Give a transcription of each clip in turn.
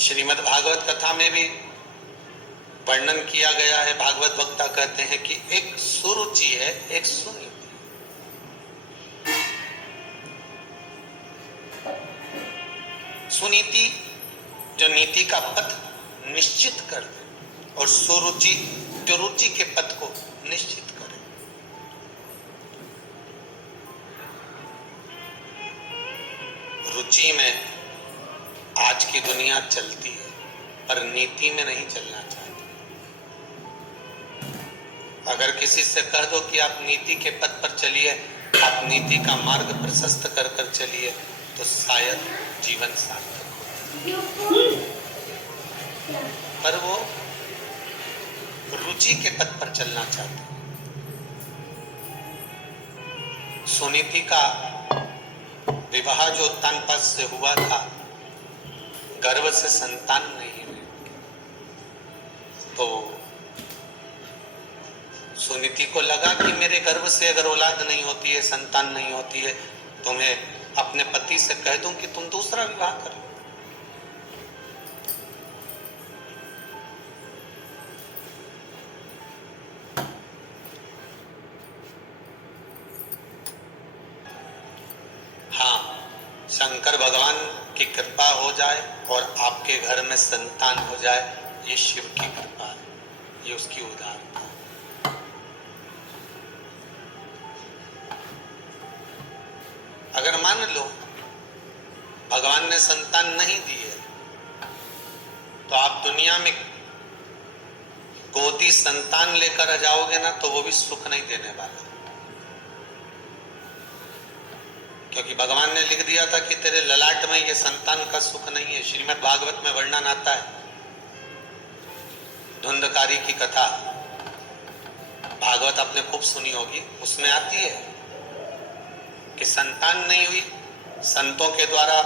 श्रीमद् भागवत कथा में भी वर्णन किया गया है। भागवत वक्ता कहते हैं कि एक सुरुचि है, एक सुनीति। सुनीति जो नीति का पथ निश्चित कर दे, और सुरुचि जो रुचि के पथ को निश्चित करे। रुचि में आज की दुनिया चलती है, पर नीति में नहीं चलना चाहती। अगर किसी से कह दो कि आप नीति के पथ पर चलिए, आप नीति का मार्ग प्रशस्त कर कर चलिए, तो शायद जीवन सार्थक हो। पर वो रुचि के पथ पर चलना चाहते। सुनीति का विवाह जो उत्तानपाद से हुआ था, गर्भ से संतान नहीं हुई, तो सुनीति को लगा कि मेरे गर्भ से अगर औलाद नहीं होती है, संतान नहीं होती है, तो मैं अपने पति से कह दूं कि तुम दूसरा विवाह करो। हाँ, शंकर भगवान की कृपा हो जाए और आपके घर में संतान हो जाए, ये शिव की कृपा है, ये उसकी उदारता है। अगर मान लो भगवान ने संतान नहीं दी है, तो आप दुनिया में गोदी संतान लेकर आ जाओगे ना, तो वो भी सुख नहीं देने वाला, क्योंकि भगवान ने लिख दिया था कि तेरे ललाट में ये संतान का सुख नहीं है। श्रीमद् भागवत में वर्णन आता है, धुंधकारी की कथा, भागवत आपने खूब सुनी होगी, उसमें आती है कि संतान नहीं हुई, संतों के द्वारा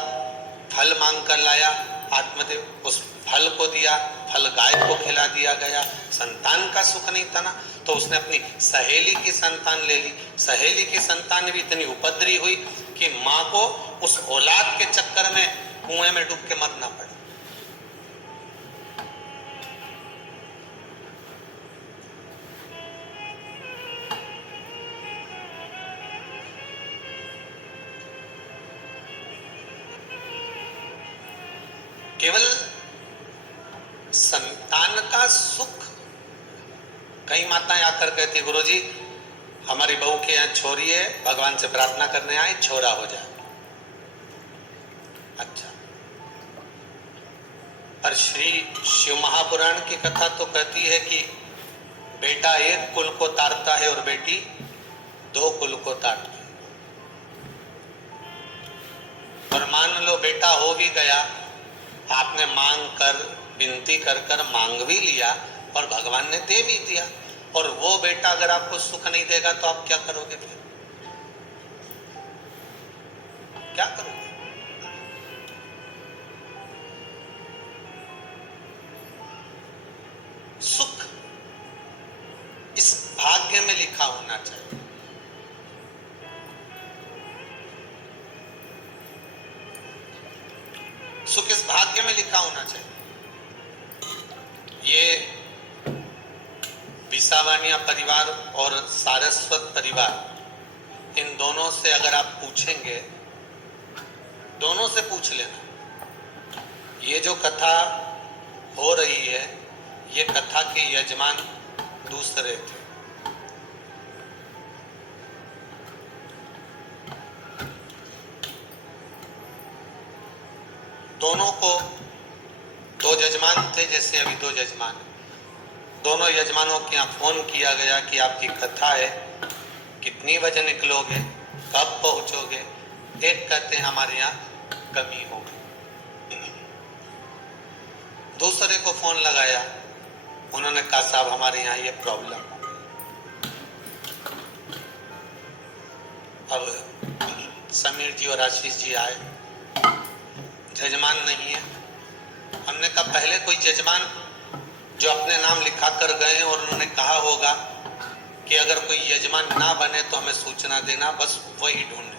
फल मांग कर लाया आत्मदेव, उस फल को दिया, फल गाय को खिला दिया गया, संतान का सुख नहीं था ना, तो उसने अपनी सहेली की संतान ले ली। सहेली की संतान भी इतनी उपद्रवी हुई कि मां को उस औलाद के चक्कर में कुएं में डूब के मरना पड़ा। केवल संतान का सुख, कई माताएं आकर कहती, गुरुजी हमारी बहू के यहाँ छोरी है, भगवान से प्रार्थना करने आए, छोरा हो जाए। अच्छा, पर श्री शिव महापुराण की कथा तो कहती है कि बेटा एक कुल को तारता है और बेटी दो कुल को तारती है। और मान लो बेटा हो भी गया, आपने मांग कर, विनती कर कर मांग भी लिया और भगवान ने दे भी दिया, और वो बेटा अगर आपको सुख नहीं देगा तो आप क्या करोगे? फिर क्या करोगे? सुख इस भाग्य में लिखा होना चाहिए। सुख इस भाग्य में लिखा होना चाहिए। ये विसावानिया परिवार और सारस्वत परिवार, इन दोनों से अगर आप पूछेंगे, दोनों से पूछ लेना, ये जो कथा हो रही है, ये कथा के यजमान दूसरे थे। दोनों को दो यजमान थे, जैसे अभी दो यजमान। दोनों यजमानों के यहाँ फोन किया गया कि आपकी कथा है, कितनी बजे निकलोगे, कब पहुंचोगे? एक कहते हैं हमारे यहाँ कमी हो गई। दूसरे को फोन लगाया, उन्होंने कहा साहब हमारे यहाँ ये प्रॉब्लम हो गई। अब समीर जी और आशीष जी आए, यजमान नहीं है। हमने कहा पहले कोई यजमान जो अपने नाम लिखा कर गए और उन्होंने कहा होगा कि अगर कोई यजमान ना बने तो हमें सूचना देना, बस वही ढूंढ